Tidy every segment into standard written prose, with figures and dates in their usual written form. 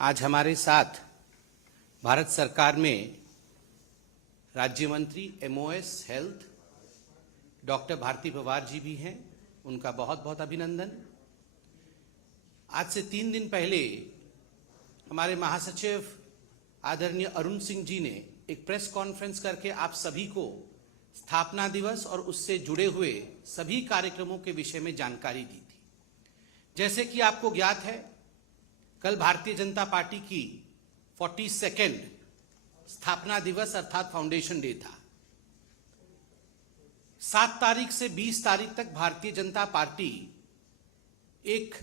आज हमारे साथ भारत सरकार में राज्य मंत्री MOS health doctor Bharati Pawar ji भी हैं। उनका बहुत बहुत अभिनंदन। आज से 3 दिन पहले हमारे महासचिव आदरणीय अरुण सिंह जी ने एक प्रेस कॉन्फ्रेंस करके आप सभी को स्थापना दिवस और उससे जुड़े हुए सभी कार्यक्रमों के विषय में जानकारी दी थी। जैसे कि आपको ज्ञात है, कल भारतीय जनता पार्टी की 42nd स्थापना दिवस अर्थात फाउंडेशन डे था। 7 तारीख से 20 तारीख तक भारतीय जनता पार्टी एक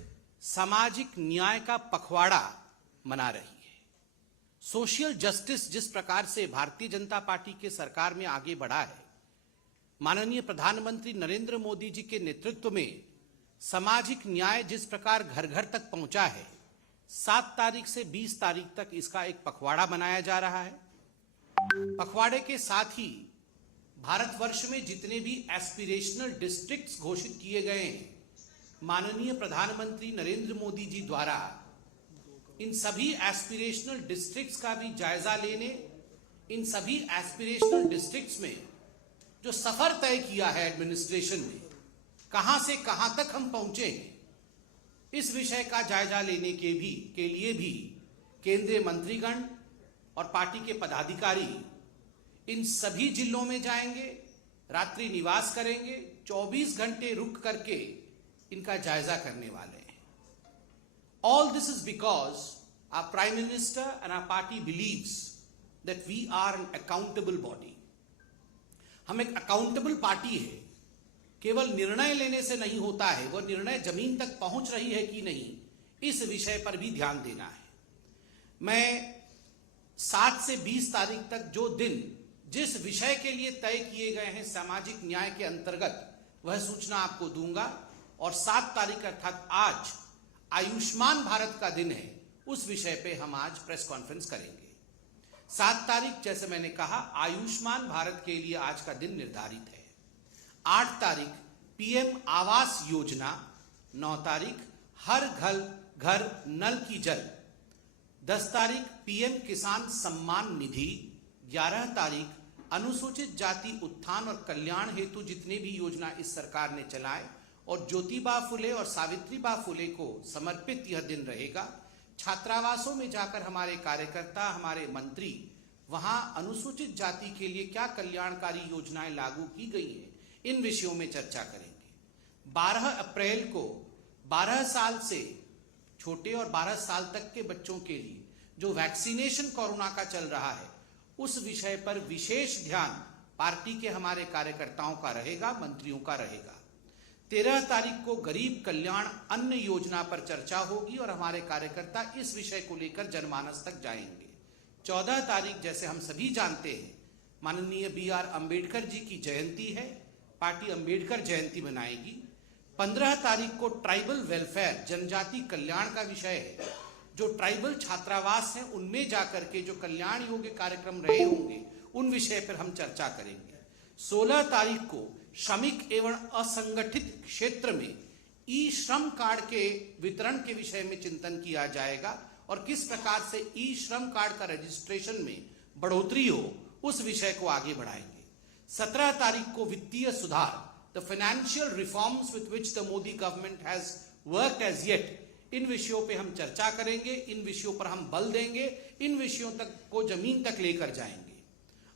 सामाजिक न्याय का पखवाड़ा मना रही है। सोशल जस्टिस जिस प्रकार से भारतीय जनता पार्टी के सरकार में आगे बढ़ा है, माननीय प्रधानमंत्री नरेंद्र मोदी जी के नेतृत्व में सामाजिक न्याय जिस प्रकार घर घर तक पहुंचा है, 7 तारीख से 20 तारीख तक इसका एक पखवाड़ा मनाया जा रहा है। पखवाड़े के साथ ही भारतवर्ष में जितने भी एस्पिरेशनल डिस्ट्रिक्ट्स घोषित किए गए हैं, माननीय प्रधानमंत्री नरेंद्र मोदी जी द्वारा इन सभी एस्पिरेशनल डिस्ट्रिक्ट्स का भी जायजा लेने, इन सभी एस्पिरेशनल डिस्ट्रिक्ट्स में जो सफर तय किया है एडमिनिस्ट्रेशन ने, कहां से कहां तक हम पहुंचे हैं, इस विषय का जायजा लेने के लिए भी केंद्रीय मंत्रीगण और पार्टी के पदाधिकारी इन सभी जिलों में जाएंगे, रात्रि निवास करेंगे, 24 घंटे रुक करके इनका जायजा करने वाले हैं। All this is because our Prime Minister and our party believes that we are an accountable body. हम एक अकाउंटेबल पार्टी है। केवल निर्णय लेने से नहीं होता है, वह निर्णय जमीन तक पहुंच रही है कि नहीं, इस विषय पर भी ध्यान देना है। मैं 7 से 20 तारीख तक जो दिन जिस विषय के लिए तय किए गए हैं सामाजिक न्याय के अंतर्गत, वह सूचना आपको दूंगा। और 7 तारीख अर्थात आज आयुष्मान भारत का दिन है, उस विषय पे हम आज प्रेस कॉन्फ्रेंस करेंगे। 7 तारीख जैसे मैंने कहा, आयुष्मान भारत के लिए आज का दिन निर्धारित है। 8 तारीख पीएम आवास योजना, 9 तारीख हर घर नल की जल, 10 तारीख पीएम किसान सम्मान निधि, 11 तारीख अनुसूचित जाति उत्थान और कल्याण हेतु जितने भी योजना इस सरकार ने चलाए और ज्योतिबा फुले और सावित्रीबा फुले को समर्पित यह दिन रहेगा। छात्रावासों में जाकर हमारे कार्यकर्ता, हमारे मंत्री वहां अनुसूचित जाति के लिए क्या कल्याणकारी योजनाएं लागू की गई हैं, इन विषयों में चर्चा करेंगे। 12 अप्रैल को 12 साल से छोटे और 12 साल तक के बच्चों के लिए जो वैक्सीनेशन कोरोना का चल रहा है, उस विषय पर विशेष ध्यान पार्टी के हमारे कार्यकर्ताओं का रहेगा, मंत्रियों का रहेगा। 13 तारीख को गरीब कल्याण अन्न योजना पर चर्चा होगी और हमारे कार्यकर्ता इस विषय को लेकर जनमानस तक जाएंगे। 14 तारीख जैसे हम सभी जानते हैं, माननीय BR अंबेडकर जी की जयंती है, पार्टी अंबेडकर जयंती मनाएगी। 15 तारीख को ट्राइबल वेलफेयर जनजाति कल्याण का विषय है, जो ट्राइबल छात्रावास हैं उनमें जाकर के जो कल्याण योग्य कार्यक्रम रहे होंगे उन विषय पर हम चर्चा करेंगे। 16 तारीख को श्रमिक एवं असंगठित क्षेत्र में ई श्रम कार्ड के वितरण के विषय में चिंतन किया जाएगा और किस प्रकार से ई श्रम कार्ड का रजिस्ट्रेशन में बढ़ोतरी हो, उस विषय को आगे बढ़ाएंगे। 17 तारीख को वित्तीय सुधार, the financial reforms with which the Modi government has worked as yet, इन विषयों पे हम चर्चा करेंगे, इन विषयों पर हम बल देंगे, इन विषयों तक को जमीन तक लेकर जाएंगे।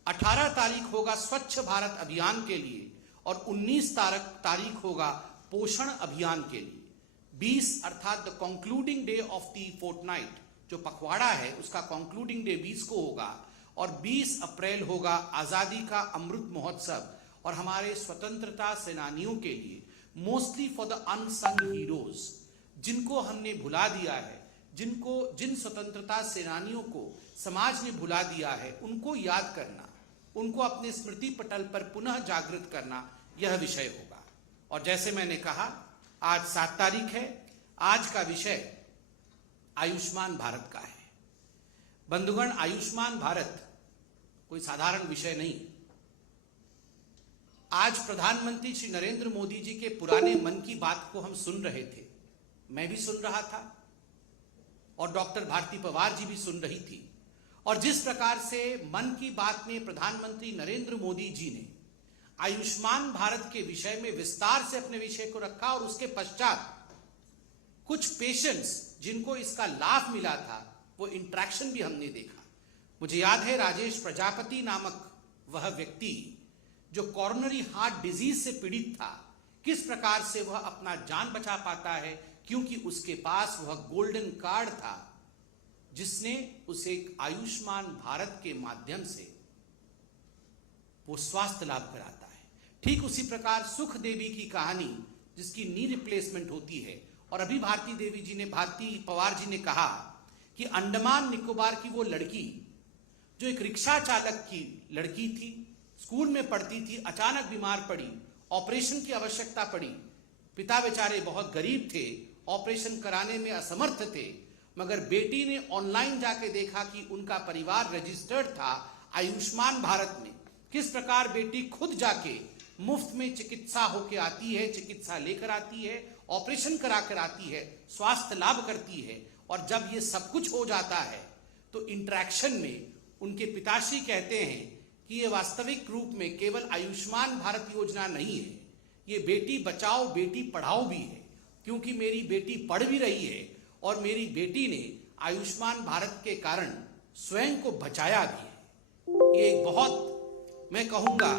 18 तारीख होगा स्वच्छ भारत अभियान के लिए और 19 तारीख होगा पोषण अभियान के लिए। 20 अर्थात the concluding day of the fortnight, जो पखवाड़ा है उसका कंक्लूडिंग डे 20 को होगा और 20 अप्रैल होगा आजादी का अमृत महोत्सव और हमारे स्वतंत्रता सेनानियों के लिए, mostly for the unsung heroes, जिनको हमने भुला दिया है, जिन स्वतंत्रता सेनानियों को समाज ने भुला दिया है, उनको याद करना, उनको अपने स्मृति पटल पर पुनः जागृत करना, यह विषय होगा। और जैसे मैंने कहा, आज 7 तारीख है, आज का विषय आयुष्मान भारत का है। बंधुगण, आयुष्मान भारत कोई साधारण विषय नहीं। आज प्रधानमंत्री श्री नरेंद्र मोदी जी के पुराने मन की बात को हम सुन रहे थे, मैं भी सुन रहा था। और डॉक्टर भारती पवार जी भी सुन रही थी, और जिस प्रकार से मन की बात में प्रधानमंत्री नरेंद्र मोदी जी ने आयुष्मान भारत के विषय में विस्तार से अपने विषय को रखा, और उसके पश्चात कुछ पेशेंट्स जिनको इसका लाभ मिला था वो इंटरेक्शन भी हमने देखा। मुझे याद है राजेश प्रजापति नामक वह व्यक्ति जो कॉर्नरी हार्ट डिजीज से पीड़ित था, किस प्रकार से वह अपना जान बचा पाता है, क्योंकि उसके पास वह गोल्डन कार्ड था जिसने उसे एक आयुष्मान भारत के माध्यम से वो स्वास्थ्य लाभ कराता है। ठीक उसी प्रकार सुख देवी की कहानी, जिसकी नी रिप्लेसमेंट होती है, और अभी भारती पवार जी ने कहा कि अंडमान निकोबार की वो लड़की जो एक रिक्शा चालक की लड़की थी, स्कूल में पढ़ती थी, अचानक बीमार पड़ी, ऑपरेशन की आवश्यकता पड़ी, पिता बेचारे बहुत गरीब थे, ऑपरेशन कराने में असमर्थ थे, मगर बेटी ने ऑनलाइन जाके देखा कि उनका परिवार रजिस्टर्ड था आयुष्मान भारत में। किस प्रकार बेटी खुद जाके मुफ्त में चिकित्सा होके आती है, चिकित्सा लेकर आती है, ऑपरेशन करा कर आती है, स्वास्थ्य लाभ करती है। और जब ये सब कुछ हो जाता है तो इंटरेक्शन में उनके पिताश्री कहते हैं कि ये वास्तविक रूप में केवल आयुष्मान भारत योजना नहीं है, ये बेटी बचाओ बेटी पढ़ाओ भी है, क्योंकि मेरी बेटी पढ़ भी रही है और मेरी बेटी ने आयुष्मान भारत के कारण स्वयं को बचाया भी है। ये एक बहुत, मैं कहूँगा,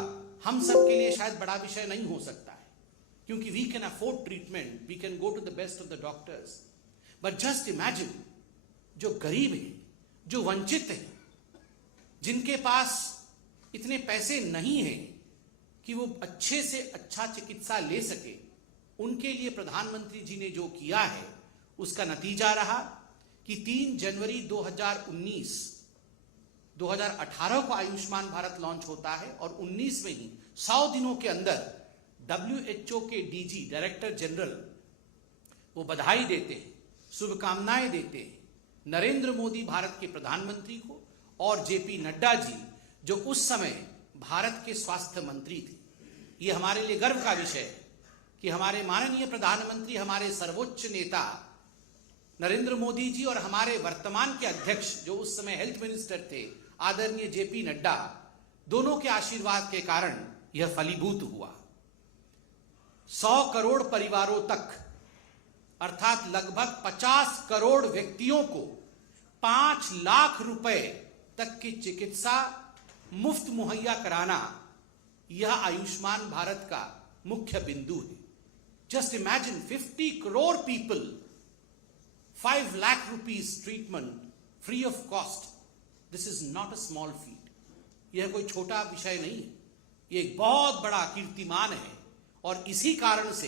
हम सब के लिए शायद बड़ा विषय नहीं हो सकता है, क्योंकि we can afford treatment, we can go to the best of the doctors, but just imagine जो गरीब हैं, जो वंचित हैं, जिनके पास इतने पैसे नहीं हैं कि वो अच्छे से अच्छा चिकित्सा ले सके, उनके लिए प्रधानमंत्री जी ने जो किया है उसका नतीजा रहा कि 3 जनवरी 2018 को आयुष्मान भारत लॉन्च होता है, और 19 में ही 100 दिनों के अंदर WHO के DG डायरेक्टर जनरल वो बधाई देते हैं, शुभकामनाएं देते हैं नरेंद्र मोदी भारत के प्रधानमंत्री को, और JP नड्डा जी जो उस समय भारत के स्वास्थ्य मंत्री थे। ये हमारे लिए गर्व का विषय है कि हमारे माननीय प्रधानमंत्री, हमारे सर्वोच्च नेता नरेंद्र मोदी जी और हमारे वर्तमान के अध्यक्ष जो उस समय हेल्थ मिनिस्टर थे आदरणीय JP नड्डा, दोनों के आशीर्वाद के कारण यह फलीभूत हुआ। 100 करोड़ परिवारों तक, अर्थात लगभग 50 करोड़ व्यक्तियों को 5 लाख रुपए तक की चिकित्सा मुफ्त मुहैया कराना, यह आयुष्मान भारत का मुख्य बिंदु है। Just imagine 50 crore people, 5 lakh rupees treatment free of cost. This is not a small feet. यह कोई छोटा विषय नहीं है, यह एक बहुत बड़ा कीर्तिमान है। और इसी कारण से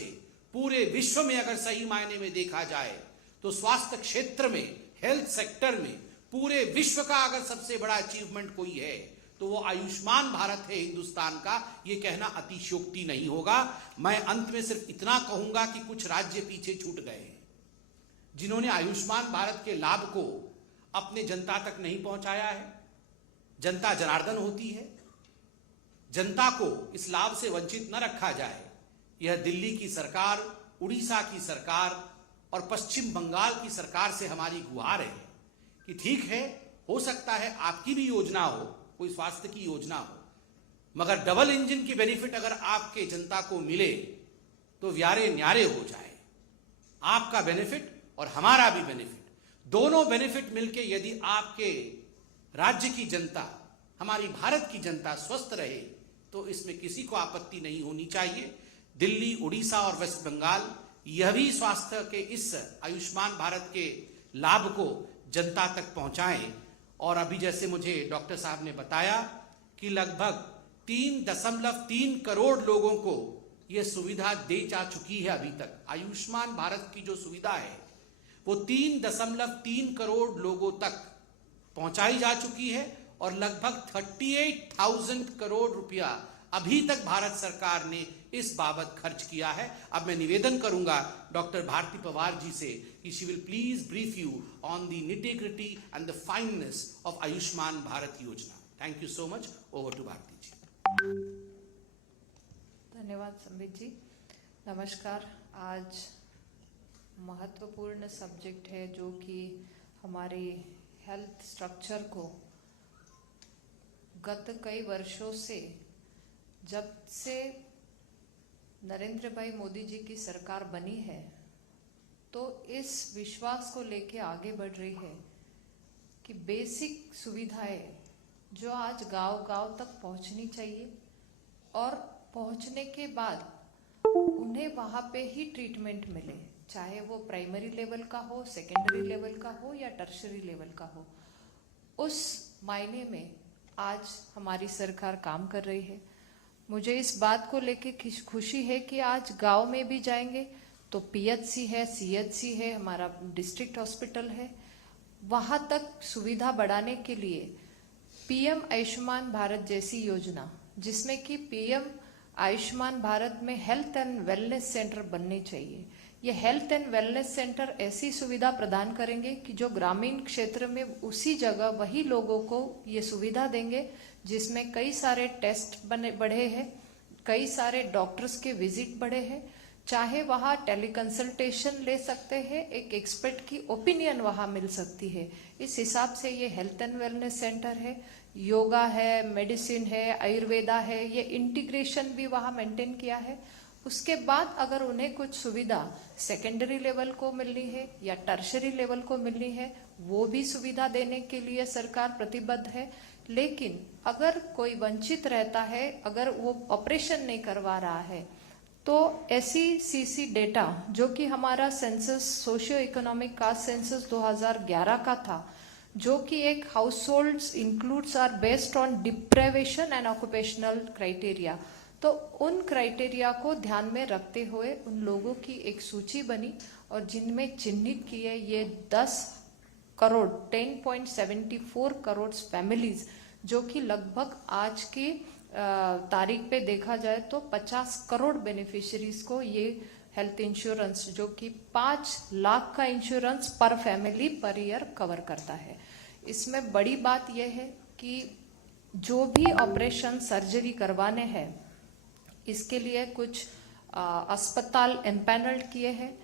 पूरे विश्व में अगर सही मायने में देखा जाए तो स्वास्थ्य क्षेत्र में, हेल्थ सेक्टर में पूरे विश्व का अगर सबसे बड़ा अचीवमेंट कोई है तो वो आयुष्मान भारत है हिंदुस्तान का। ये कहना अतिशयोक्ति नहीं होगा। मैं अंत में सिर्फ इतना कहूंगा कि कुछ राज्य पीछे छूट गए हैं जिन्होंने आयुष्मान भारत के लाभ को अपने जनता तक नहीं पहुंचाया है। जनता जनार्दन होती है, जनता को इस लाभ से वंचित न रखा जाए। यह दिल्ली की सरकार, उड़ीसा की सरकार और पश्चिम बंगाल की सरकार से हमारी गुहार है कि ठीक है, हो सकता है आपकी भी योजना हो, कोई स्वास्थ्य की योजना हो, मगर डबल इंजन की बेनिफिट अगर आपके जनता को मिले तो व्यारे न्यारे हो जाए। आपका बेनिफिट और हमारा भी बेनिफिट, दोनों बेनिफिट मिलके यदि आपके राज्य की जनता, हमारी भारत की जनता स्वस्थ रहे तो इसमें किसी को आपत्ति नहीं होनी चाहिए। दिल्ली, उड़ीसा और वेस्ट बंगाल यह भी स्वास्थ्य के इस आयुष्मान भारत के लाभ को जनता तक पहुंचाएं। और अभी जैसे मुझे डॉक्टर साहब ने बताया कि लगभग 3.3 करोड़ लोगों को यह सुविधा दे जा चुकी है। अभी तक आयुष्मान भारत की जो सुविधा है वो 3.3 करोड़ लोगों तक पहुंचाई जा चुकी है, और लगभग 38,000 करोड़ रुपया अभी तक भारत सरकार ने इस बाबत खर्च किया है। अब मैं निवेदन करूंगा डॉक्टर भारती पवार जी से कि she will please brief you on the nitty gritty and the fineness of Ayushman Bharat योजना। Thank you so much. Over to Bharati ji. धन्यवाद संबित जी। नमस्कार। आज महत्वपूर्ण सब्जेक्ट है जो कि हमारे हेल्थ स्ट्रक्चर को गत कई वर्षों से, जब से नरेंद्र भाई मोदी जी की सरकार बनी है, तो इस विश्वास को लेके आगे बढ़ रही है कि बेसिक सुविधाएं जो आज गांव-गांव तक पहुंचनी चाहिए और पहुंचने के बाद उन्हें वहां पे ही ट्रीटमेंट मिले, चाहे वो प्राइमरी लेवल का हो, सेकेंडरी लेवल का हो या टर्शरी लेवल का हो। उस मायने में आज हमारी सरकार काम कर रही है। मुझे इस बात को लेके खुशी है कि आज गांव में भी जाएंगे तो पीएचसी है, सीएचसी है, हमारा डिस्ट्रिक्ट हॉस्पिटल है, वहां तक सुविधा बढ़ाने के लिए पीएम आयुष्मान भारत जैसी योजना, जिसमें कि पीएम आयुष्मान भारत में हेल्थ एंड वेलनेस सेंटर बनने चाहिए। ये हेल्थ एंड वेलनेस सेंटर ऐसी सुविधा प्रदान करेंगे कि जो ग्रामीण क्षेत्र में उसी जगह वही लोगों को ये सुविधा देंगे, जिसमें कई सारे टेस्ट बढ़े हैं, कई सारे डॉक्टर्स के विजिट बढ़े हैं, चाहे वहाँ टेलीकंसल्टेशन ले सकते हैं, एक एक्सपर्ट की ओपिनियन वहाँ मिल सकती है। इस हिसाब से ये हेल्थ एंड वेलनेस सेंटर है, योगा है, मेडिसिन है, आयुर्वेदा है, ये इंटीग्रेशन भी वहाँ मेंटेन किया है। उसके बाद अगर उन्हें कुछ सुविधा सेकेंडरी लेवल को मिलनी है या टर्शरी लेवल को मिलनी है, वो भी सुविधा देने के लिए सरकार प्रतिबद्ध है। लेकिन अगर कोई वंचित रहता है, अगर वो ऑपरेशन नहीं करवा रहा है, तो SECC डेटा जो कि हमारा census socio economic caste census 2011 का था, जो कि एक house holds includes are based on deprivation and occupational criteria, तो उन क्राइटेरिया को ध्यान में रखते हुए उन लोगों की एक सूची बनी और जिनमें चिन्हित किए ये 10 करोड़ 10.74 करोड़ फैमिलीज, जो कि लगभग आज की तारीख पे देखा जाए तो 50 करोड़ बेनिफिशियरीज को ये हेल्थ इंश्योरेंस, जो कि 5 लाख का इंश्योरेंस पर फैमिली पर ईयर कवर करता है। इसमें बड़ी बात यह है कि जो भी ऑपरेशन सर्जरी करवाने हैं, इसके लिए कुछ अस्पताल एम्पैनल्ड किए हैं,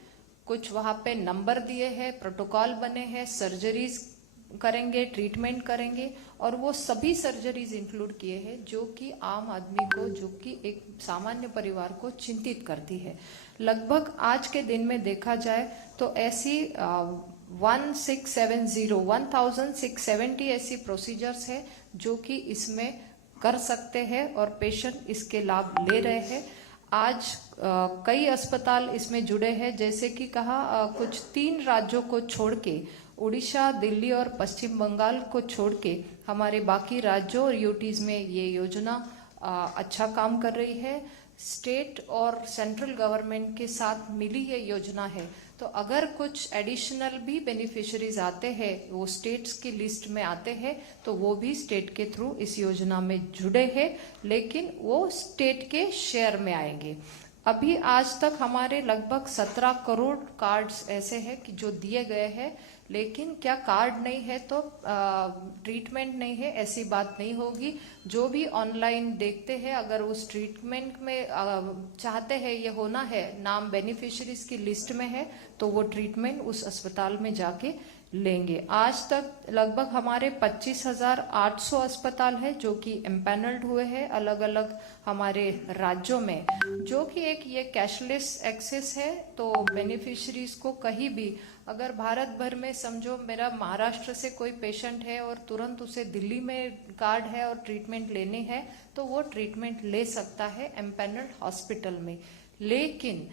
कुछ वहाँ पे नंबर दिए हैं, प्रोटोकॉल बने हैं, सर्जरीज करेंगे, ट्रीटमेंट करेंगे, और वो सभी सर्जरीज इंक्लूड किए हैं जो कि आम आदमी को, जो कि एक सामान्य परिवार को चिंतित करती है। लगभग आज के दिन में देखा जाए तो ऐसी 1670 ऐसी प्रोसीजर्स है जो कि इसमें कर सकते हैं और पेशेंट इसके लाभ ले रहे हैं। आज कई अस्पताल इसमें जुड़े हैं, जैसे कि कहा कुछ 3 राज्यों को छोड़ के, उड़ीसा, दिल्ली और पश्चिम बंगाल को छोड़ के हमारे बाकी राज्यों और यूटीज में ये योजना अच्छा काम कर रही है। स्टेट और सेंट्रल गवर्नमेंट के साथ मिली ये योजना है, तो अगर कुछ एडिशनल भी बेनिफिशियरीज आते हैं, वो स्टेट्स की लिस्ट में आते हैं, तो वो भी स्टेट के थ्रू इस योजना में जुड़े हैं, लेकिन वो स्टेट के शेयर में आएंगे। अभी आज तक हमारे लगभग 17 करोड़ कार्ड्स ऐसे हैं कि जो दिए गए हैं, लेकिन क्या कार्ड नहीं है तो ट्रीटमेंट नहीं है, ऐसी बात नहीं होगी। जो भी ऑनलाइन देखते हैं, अगर उस ट्रीटमेंट में चाहते हैं ये होना है, नाम बेनिफिशियरीज की लिस्ट में है, तो वो ट्रीटमेंट उस अस्पताल में जाके लेंगे। आज तक लगभग हमारे 25,800 अस्पताल है जो कि एम्पैनल्ड हुए हैं अलग अलग हमारे राज्यों में, जो कि एक ये कैशलेस एक्सेस है। तो बेनिफिशियरीज को कहीं भी, अगर भारत भर में समझो मेरा महाराष्ट्र से कोई पेशेंट है और तुरंत उसे दिल्ली में कार्ड है और ट्रीटमेंट लेनी है, तो वो ट्रीटमेंट ले सकता है एम्पैनल्ड हॉस्पिटल में। लेकिन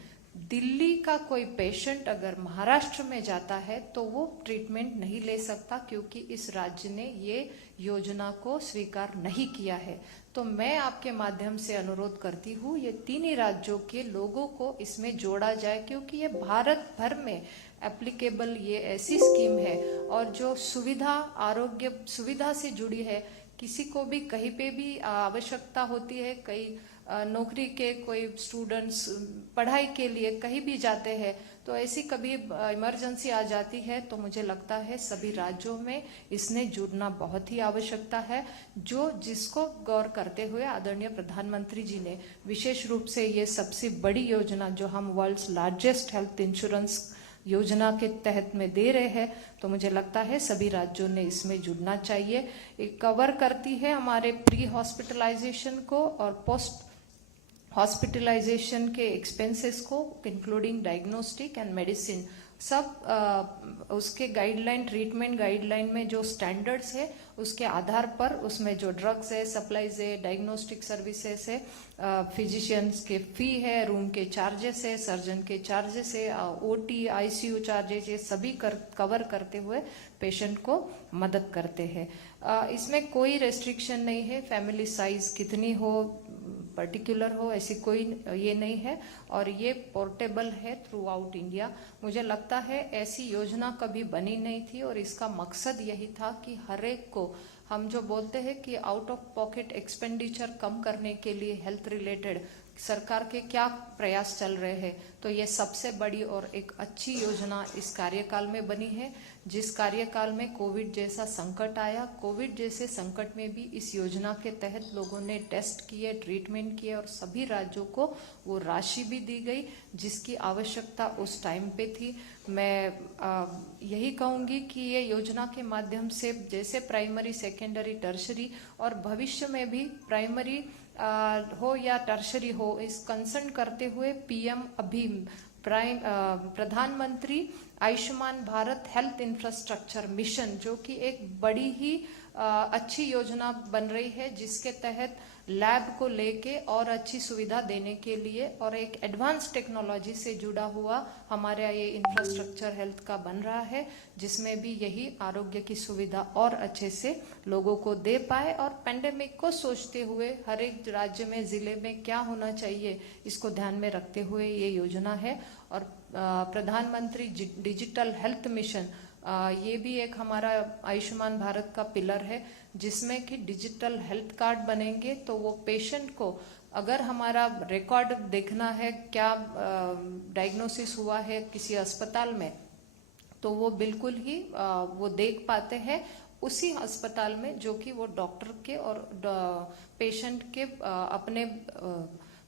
दिल्ली का कोई पेशेंट अगर महाराष्ट्र में जाता है तो वो ट्रीटमेंट नहीं ले सकता, क्योंकि इस राज्य ने ये योजना को स्वीकार नहीं किया है। तो मैं आपके माध्यम से अनुरोध करती हूँ, ये 3 ही राज्यों के लोगों को इसमें जोड़ा जाए, क्योंकि ये भारत भर में एप्लीकेबल ये ऐसी स्कीम है और जो सुविधा, आरोग्य सुविधा से जुड़ी है। किसी को भी कहीं पे भी आवश्यकता होती है, कई नौकरी के कोई स्टूडेंट्स पढ़ाई के लिए कहीं भी जाते हैं, तो ऐसी कभी इमरजेंसी आ जाती है, तो मुझे लगता है सभी राज्यों में इसने जुड़ना बहुत ही आवश्यकता है। जो जिसको गौर करते हुए आदरणीय प्रधानमंत्री जी ने विशेष रूप से ये सबसे बड़ी योजना, जो हम वर्ल्ड्स लार्जेस्ट हेल्थ इंश्योरेंस योजना के तहत में दे रहे हैं, तो मुझे लगता है सभी राज्यों ने इसमें जुड़ना चाहिए। ये कवर करती है हमारे प्री हॉस्पिटलाइजेशन को और पोस्ट हॉस्पिटलाइजेशन के एक्सपेंसेस को, इंक्लूडिंग डायग्नोस्टिक एंड मेडिसिन, सब उसके गाइडलाइन, ट्रीटमेंट गाइडलाइन में जो स्टैंडर्ड्स है उसके आधार पर उसमें जो ड्रग्स है, सप्लाईज है, डायग्नोस्टिक सर्विसेज है, फिजिशियंस के फी है, रूम के चार्जेस है, सर्जन के चार्जेस है, ओटी आईसीयू चार्जेस, ये सभी कवर करते हुए पेशेंट को मदद करते हैं। इसमें कोई रेस्ट्रिक्शन नहीं है, फैमिली साइज कितनी हो, पर्टिकुलर हो, ऐसी कोई ये नहीं है, और ये पोर्टेबल है थ्रू आउट इंडिया। मुझे लगता है ऐसी योजना कभी बनी नहीं थी और इसका मकसद यही था कि हर एक को, हम जो बोलते हैं कि आउट ऑफ पॉकेट एक्सपेंडिचर कम करने के लिए हेल्थ रिलेटेड सरकार के क्या प्रयास चल रहे हैं, तो ये सबसे बड़ी और एक अच्छी योजना इस कार्यकाल में बनी है। जिस कार्यकाल में कोविड जैसा संकट आया, कोविड जैसे संकट में भी इस योजना के तहत लोगों ने टेस्ट किए, ट्रीटमेंट किए और सभी राज्यों को वो राशि भी दी गई जिसकी आवश्यकता उस टाइम पे थी। मैं यही कहूँगी कि ये योजना के माध्यम से जैसे प्राइमरी, सेकेंडरी, टर्शरी और भविष्य में भी प्राइमरी हो या टर्शरी हो, इस कंसर्न करते हुए पीएम प्रधानमंत्री Ayushman Bharat health infrastructure mission, जो कि एक बड़ी ही अच्छी योजना बन रही है, जिसके तहत लैब को लेके और अच्छी सुविधा देने के लिए और एक एडवांस टेक्नोलॉजी से जुड़ा हुआ हमारा ये इंफ्रास्ट्रक्चर हेल्थ का बन रहा है, जिसमें भी यही आरोग्य की सुविधा और अच्छे से लोगों को दे पाए। और पेंडेमिक को सोचते हुए हर एक राज्य में, जिले में क्या होना चाहिए, इसको ध्यान में रखते हुए ये योजना है। और प्रधानमंत्री डिजिटल हेल्थ मिशन, ये भी एक हमारा आयुष्मान भारत का पिलर है, जिसमें कि डिजिटल हेल्थ कार्ड बनेंगे, तो वो पेशेंट को अगर हमारा रिकॉर्ड देखना है, क्या डायग्नोसिस हुआ है किसी अस्पताल में, तो वो बिल्कुल ही वो देख पाते हैं उसी अस्पताल में, जो कि वो डॉक्टर के और पेशेंट के अपने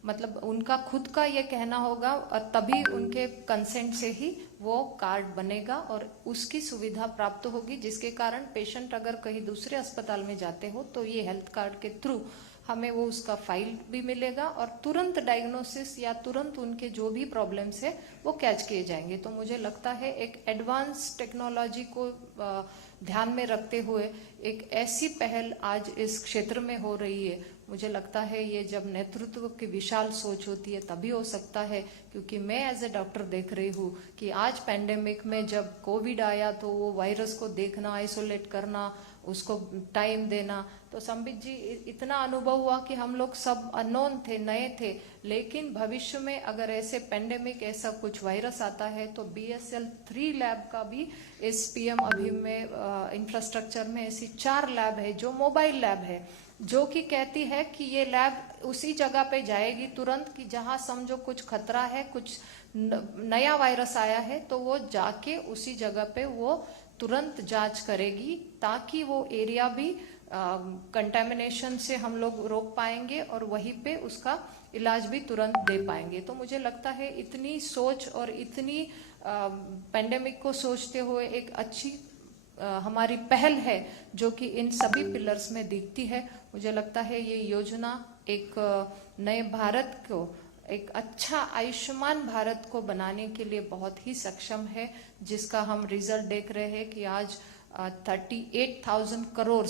मतलब उनका खुद का ये कहना होगा, तभी उनके कंसेंट से ही वो कार्ड बनेगा और उसकी सुविधा प्राप्त होगी, जिसके कारण पेशेंट अगर कहीं दूसरे अस्पताल में जाते हो तो ये हेल्थ कार्ड के थ्रू हमें वो उसका फाइल भी मिलेगा और तुरंत डायग्नोसिस या तुरंत उनके जो भी प्रॉब्लम्स है वो कैच किए जाएंगे। तो मुझे लगता है एक एडवांस टेक्नोलॉजी को ध्यान में रखते हुए एक ऐसी पहल आज इस क्षेत्र में हो रही है। मुझे लगता है ये जब नेतृत्व की विशाल सोच होती है तभी हो सकता है, क्योंकि मैं एज ए डॉक्टर देख रही हूँ कि आज पैंडेमिक में जब कोविड आया तो वो वायरस को देखना, आइसोलेट करना, उसको टाइम देना, तो संबित जी इतना अनुभव हुआ कि हम लोग सब अननोन थे, नए थे, लेकिन भविष्य में अगर ऐसे पेंडेमिक ऐसा कुछ वायरस आता है तो BSL 3 लैब का भी इस PM अभियान में इंफ्रास्ट्रक्चर में ऐसी 4 लैब है जो मोबाइल लैब है, जो कि कहती है कि ये लैब उसी जगह पे जाएगी तुरंत कि जहां समझो कुछ खतरा है, कुछ नया वायरस आया है, तो वो जाके उसी जगह पे वो तुरंत जांच करेगी, ताकि वो एरिया भी कंटेमिनेशन से हम लोग रोक पाएंगे और वहीं पे उसका इलाज भी तुरंत दे पाएंगे। तो मुझे लगता है इतनी सोच और इतनी पेंडेमिक को सोचते हुए एक अच्छी हमारी पहल है जो कि इन सभी पिलर्स में दिखती है। मुझे लगता है ये योजना एक नए भारत को, एक अच्छा आयुष्मान भारत को बनाने के लिए बहुत ही सक्षम है, जिसका हम रिजल्ट देख रहे हैं कि आज 38,000 करोड़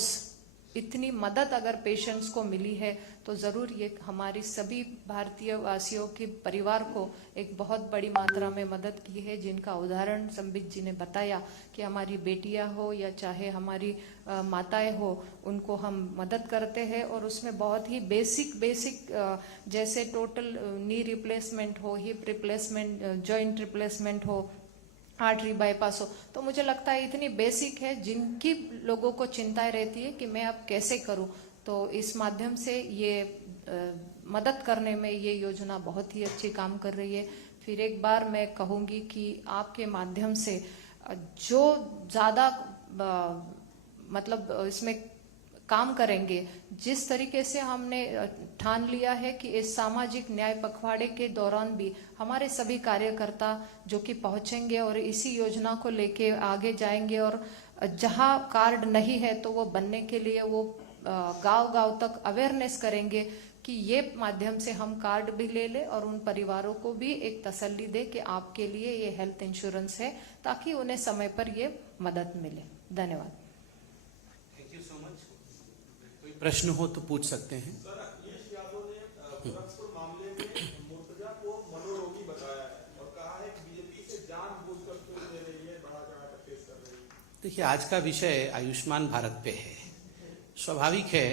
इतनी मदद अगर पेशेंट्स को मिली है, तो जरूर ये हमारी सभी भारतीय वासियों के परिवार को एक बहुत बड़ी मात्रा में मदद की है, जिनका उदाहरण संबित जी ने बताया कि हमारी बेटियां हो या चाहे हमारी माताएं हो, उनको हम मदद करते हैं और उसमें बहुत ही बेसिक जैसे टोटल नी रिप्लेसमेंट हो, हिप रिप्लेसमेंट, जॉइंट रिप्लेसमेंट हो, आर्टरी बाईपास हो, तो मुझे लगता है इतनी बेसिक है जिनकी लोगों को चिंताएं रहती है कि मैं अब कैसे करूं, तो इस माध्यम से ये मदद करने में ये योजना बहुत ही अच्छी काम कर रही है। फिर एक बार मैं कहूंगी कि आपके माध्यम से जो ज्यादा मतलब इसमें काम करेंगे। जिस तरीके से हमने ठान लिया है कि इस सामाजिक न्याय पखवाड़े के दौरान भी हमारे सभी कार्यकर्ता जो कि पहुंचेंगे और इसी योजना को लेके आगे जाएंगे, और जहां कार्ड नहीं है तो वो बनने के लिए वो गांव-गांव तक अवेयरनेस करेंगे कि ये माध्यम से हम कार्ड भी ले ले और उन परिवारों को भी एक तसल्ली दे कि आपके लिए ये हेल्थ इंश्योरेंस है, ताकि उन्हें समय पर ये मदद मिले। धन्यवाद। Thank you so much. कोई प्रश्न हो तो पूछ सकते हैं। सर, अखिलेश यादव ने गोरखपुर मामले में मुर्तजा को मनोरोगी बताया है और कहा है कि बीजेपी से जानबूझकर फिल्म दे रही है, बढ़ा चढ़ा कर पेश कर रही है। देखिए, आज का विषय आयुष्मान भारत पे है। स्वाभाविक है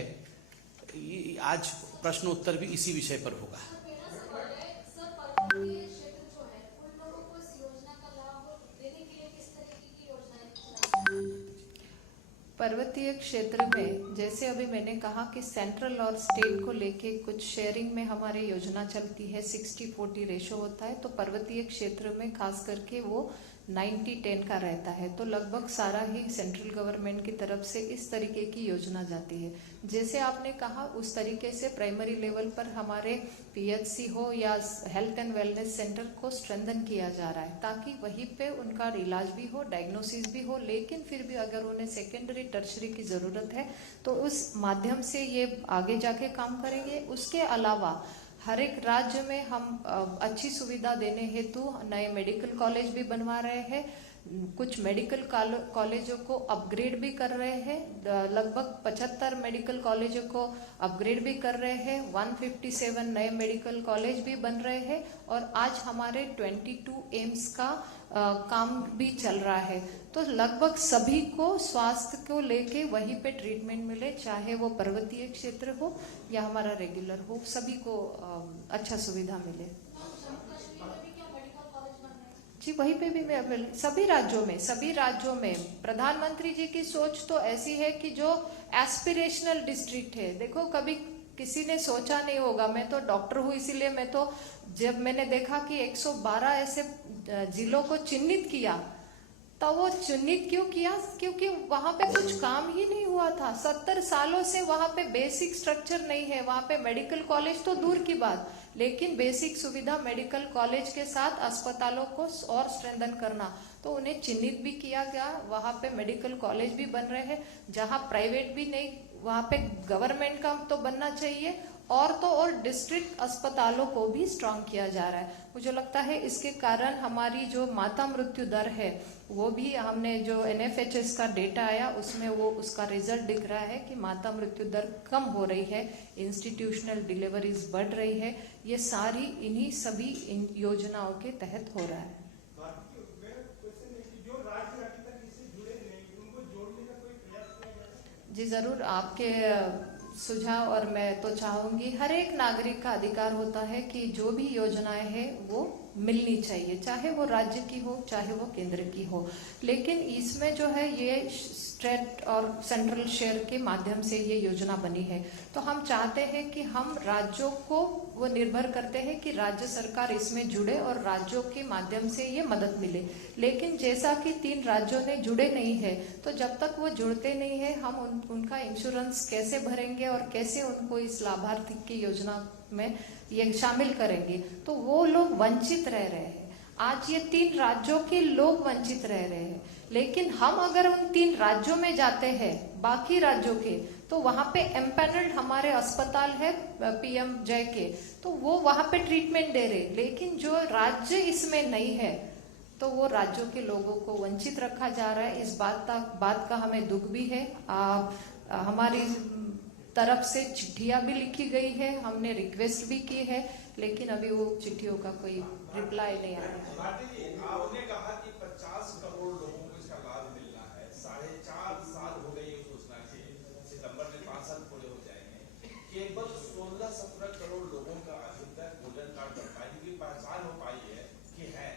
आज प्रश्न उत्तर भी इसी विषय पर होगा। पर्वतीय क्षेत्र में जैसे अभी मैंने कहा कि सेंट्रल और स्टेट को लेके कुछ शेयरिंग में हमारी योजना चलती है, 60-40 रेशो होता है, तो पर्वतीय क्षेत्र में खास करके वो 90-10 का रहता है। तो लगभग सारा ही सेंट्रल गवर्नमेंट की तरफ से इस तरीके की योजना जाती है। जैसे आपने कहा उस तरीके से प्राइमरी लेवल पर हमारे पीएचसी हो या हेल्थ एंड वेलनेस सेंटर को स्ट्रेंथन किया जा रहा है, ताकि वहीं पे उनका इलाज भी हो, डायग्नोसिस भी हो, लेकिन फिर भी अगर उन्हें सेकेंडरी टर्शरी की ज़रूरत है तो उस माध्यम से ये आगे जाके काम करेंगे। उसके अलावा हर एक राज्य में हम अच्छी सुविधा देने हेतु नए मेडिकल कॉलेज भी बनवा रहे हैं, कुछ मेडिकल कॉलेजों को अपग्रेड भी कर रहे हैं, लगभग 75 मेडिकल कॉलेजों को अपग्रेड भी कर रहे हैं, 157 नए मेडिकल कॉलेज भी बन रहे हैं, और आज हमारे 22 एम्स का काम भी चल रहा है। तो लगभग सभी को स्वास्थ्य को लेके वहीं पे ट्रीटमेंट मिले, चाहे वो पर्वतीय क्षेत्र हो या हमारा रेगुलर हो, सभी को अच्छा सुविधा मिले। जी वहीं पे भी मैं सभी राज्यों में प्रधानमंत्री जी की सोच तो ऐसी है कि जो एस्पिरेशनल डिस्ट्रिक्ट है, देखो कभी किसी ने सोचा नहीं होगा, मैं तो डॉक्टर हूँ इसीलिए मैं तो जब मैंने देखा कि 112 ऐसे जिलों को चिन्हित किया, तो वो चिन्हित क्यों किया? क्योंकि वहां पे कुछ काम ही नहीं हुआ था। 70 सालों से वहां पे बेसिक स्ट्रक्चर नहीं है, वहां पे मेडिकल कॉलेज तो दूर की बात, लेकिन बेसिक सुविधा मेडिकल कॉलेज के साथ अस्पतालों को और स्ट्रेंथन करना, तो उन्हें चिन्हित भी किया गया। वहां पे मेडिकल कॉलेज भी बन रहे हैं, जहां प्राइवेट भी नहीं, वहां पे गवर्नमेंट का तो बनना चाहिए, और तो और डिस्ट्रिक्ट अस्पतालों को भी स्ट्रांग किया जा रहा है। मुझे लगता है इसके कारण हमारी जो माता मृत्यु दर है वो भी, हमने जो NFHS का डेटा आया उसमें वो उसका रिजल्ट दिख रहा है कि माता मृत्यु दर कम हो रही है, इंस्टीट्यूशनल डिलीवरीज बढ़ रही है। ये सारी इन्हीं सभी इन योजनाओं के तहत हो रहा है। जी जरूर, आपके सुझाव, और मैं तो चाहूंगी हर एक नागरिक का अधिकार होता है कि जो भी योजनाएं हैं वो मिलनी चाहिए, चाहे वो राज्य की हो चाहे वो केंद्र की हो। लेकिन इसमें जो है ये स्टेट और सेंट्रल शेयर के माध्यम से ये योजना बनी है, तो हम चाहते हैं कि हम राज्यों को वो निर्भर करते हैं कि राज्य सरकार इसमें जुड़े और राज्यों के माध्यम से ये मदद मिले। लेकिन जैसा कि 3 राज्यों ने जुड़े नहीं है, तो जब तक वो जुड़ते नहीं है हम उनका इंश्योरेंस कैसे भरेंगे और कैसे उनको इस लाभार्थी की योजना में ये शामिल करेंगे, तो वो लोग वंचित रह रहे हैं। आज ये 3 राज्यों के लोग वंचित रह रहे हैं, लेकिन हम अगर उन 3 राज्यों में जाते हैं बाकी राज्यों के, तो वहां पे एम्पैनल्ड हमारे अस्पताल है PM जय के, तो वो वहां पे ट्रीटमेंट दे रहे, लेकिन जो राज्य इसमें नहीं है तो वो राज्यों के लोगों को वंचित रखा जा रहा है। इस बात का हमें दुख भी है। हमारी तरफ से चिट्ठियां भी लिखी गई है, हमने रिक्वेस्ट भी की है, लेकिन अभी वो चिट्ठियों का कोई रिप्लाई नहीं आया है। आपने कहा कि 50 करोड़ लोगों को इसका लाभ मिलना है, 4.5 साल हो गए ये सोचना के, सितंबर में 5 साल पूरे हो जाएंगे, केवल 16-17 करोड़ लोगों का अभी तक गोल्डन कार्ड बन पाई की पहचान हो पाई है कि है,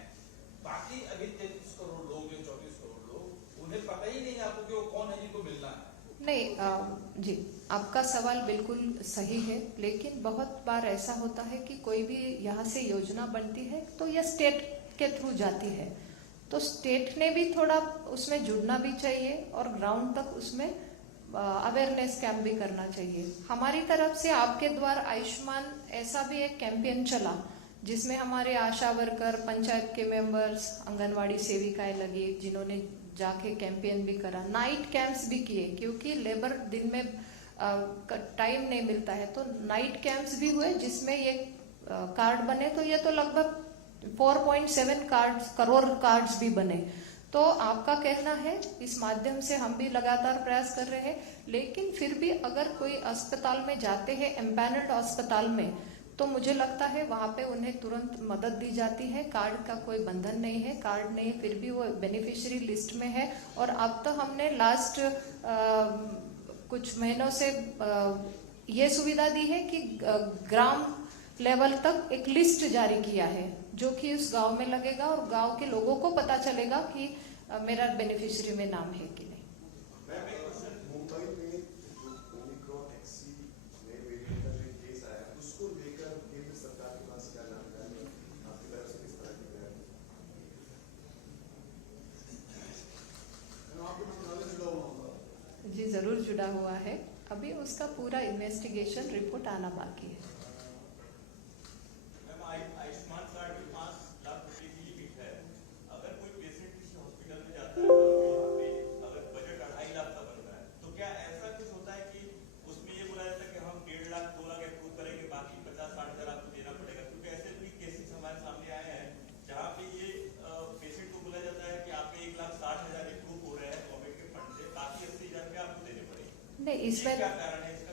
बाकी अभी 33 करोड़ लोग या 34 करोड़ लोग, उन्हें पता ही नहीं आपको कि वो कौन है जिनको मिलना है। नहीं जी, आपका सवाल बिल्कुल सही है, लेकिन बहुत बार ऐसा होता है कि कोई भी यहाँ से योजना बनती है तो यह स्टेट के थ्रू जाती है, तो स्टेट ने भी थोड़ा उसमें जुड़ना भी चाहिए और ग्राउंड तक उसमें अवेयरनेस कैंप भी करना चाहिए। हमारी तरफ से आपके द्वारा आयुष्मान ऐसा भी एक कैंपेन चला जिसमें हमारे आशा वर्कर, पंचायत के मेंबर्स, आंगनवाड़ी सेविकाएं लगी, जिन्होंने जाके कैंपेन भी करा, नाइट कैंप्स भी किए, क्योंकि लेबर दिन में टाइम नहीं मिलता है, तो नाइट कैंप्स भी हुए जिसमें ये कार्ड बने। तो ये तो लगभग 4.7 करोड़ कार्ड्स भी बने। तो आपका कहना है, इस माध्यम से हम भी लगातार प्रयास कर रहे हैं, लेकिन फिर भी अगर कोई अस्पताल में जाते हैं, एम्पैनल्ड अस्पताल में, तो मुझे लगता है वहाँ पे उन्हें तुरंत मदद दी जाती है। कार्ड का कोई बंधन नहीं है, कार्ड नहीं है, फिर भी वो बेनिफिशियरी लिस्ट में है। और अब तो हमने लास्ट कुछ महीनों से ये सुविधा दी है कि ग्राम लेवल तक एक लिस्ट जारी किया है, जो कि उस गांव में लगेगा और गांव के लोगों को पता चलेगा कि मेरा बेनिफिशियरी में नाम है कि नहीं। मुंबई में ओमिक्रॉन एक्सी नए वेरिएंट का जो केस आया, उसको लेकर केंद्र सरकार के पास क्या जानकारी है, आपकी तरफ से किस तरह की तैयारी? आपको मंत्रालय जुड़ा हुआ होगा? जी जरूर जुड़ा हुआ है, अभी उसका पूरा इन्वेस्टिगेशन रिपोर्ट आना बाकी है। आयुष्मान कार्ड में 5 लाख रुपए की लिमिट है। अगर कोई पेशेंट किसी हॉस्पिटल में जाता है और यहाँ पे अगर बजट 2.5 लाख का बन रहा है, तो क्या ऐसा कुछ होता है कि उसमें ये बोला जाता है कि हम 1.5 लाख 2 लाख अप्रूव करेंगे, बाकी 50-60 हजार आपको देना पड़ेगा? क्योंकि ऐसे भी केसेस हमारे सामने आए हैं जहाँ पे ये पेशेंट को बोला जाता है कि आपके 1,60,000 अप्रूव हो रहे हैं गवर्नमेंट के फंड से, बाकी 80,000 रुपये आपको देने पड़ेंगे। नहीं, इसमें क्या कारण है इसका?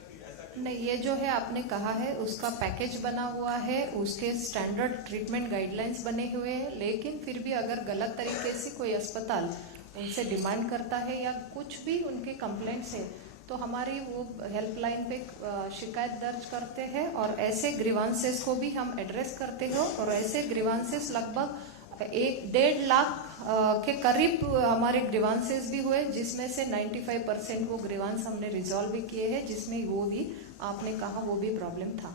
नहीं, ये जो है आपने कहा है उसका पैकेज बना हुआ है, उसके स्टैंडर्ड ट्रीटमेंट गाइडलाइंस बने हुए हैं, लेकिन फिर भी अगर गलत तरीके से कोई अस्पताल उनसे डिमांड करता है या कुछ भी उनके कंप्लेंट्स है, तो हमारी वो हेल्पलाइन पे शिकायत दर्ज करते हैं और ऐसे ग्रीवांसेस को भी हम एड्रेस करते हो। और ऐसे ग्रीवांसेस लगभग 1.5 लाख के करीब हमारे ग्रीवांसेस भी हुए, जिसमें से 95% वो ग्रीवांस हमने रिजॉल्व भी किए हैं, जिसमें वो भी आपने कहा वो भी प्रॉब्लम था।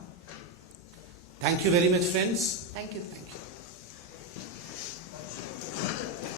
Thank you very much friends. Thank you.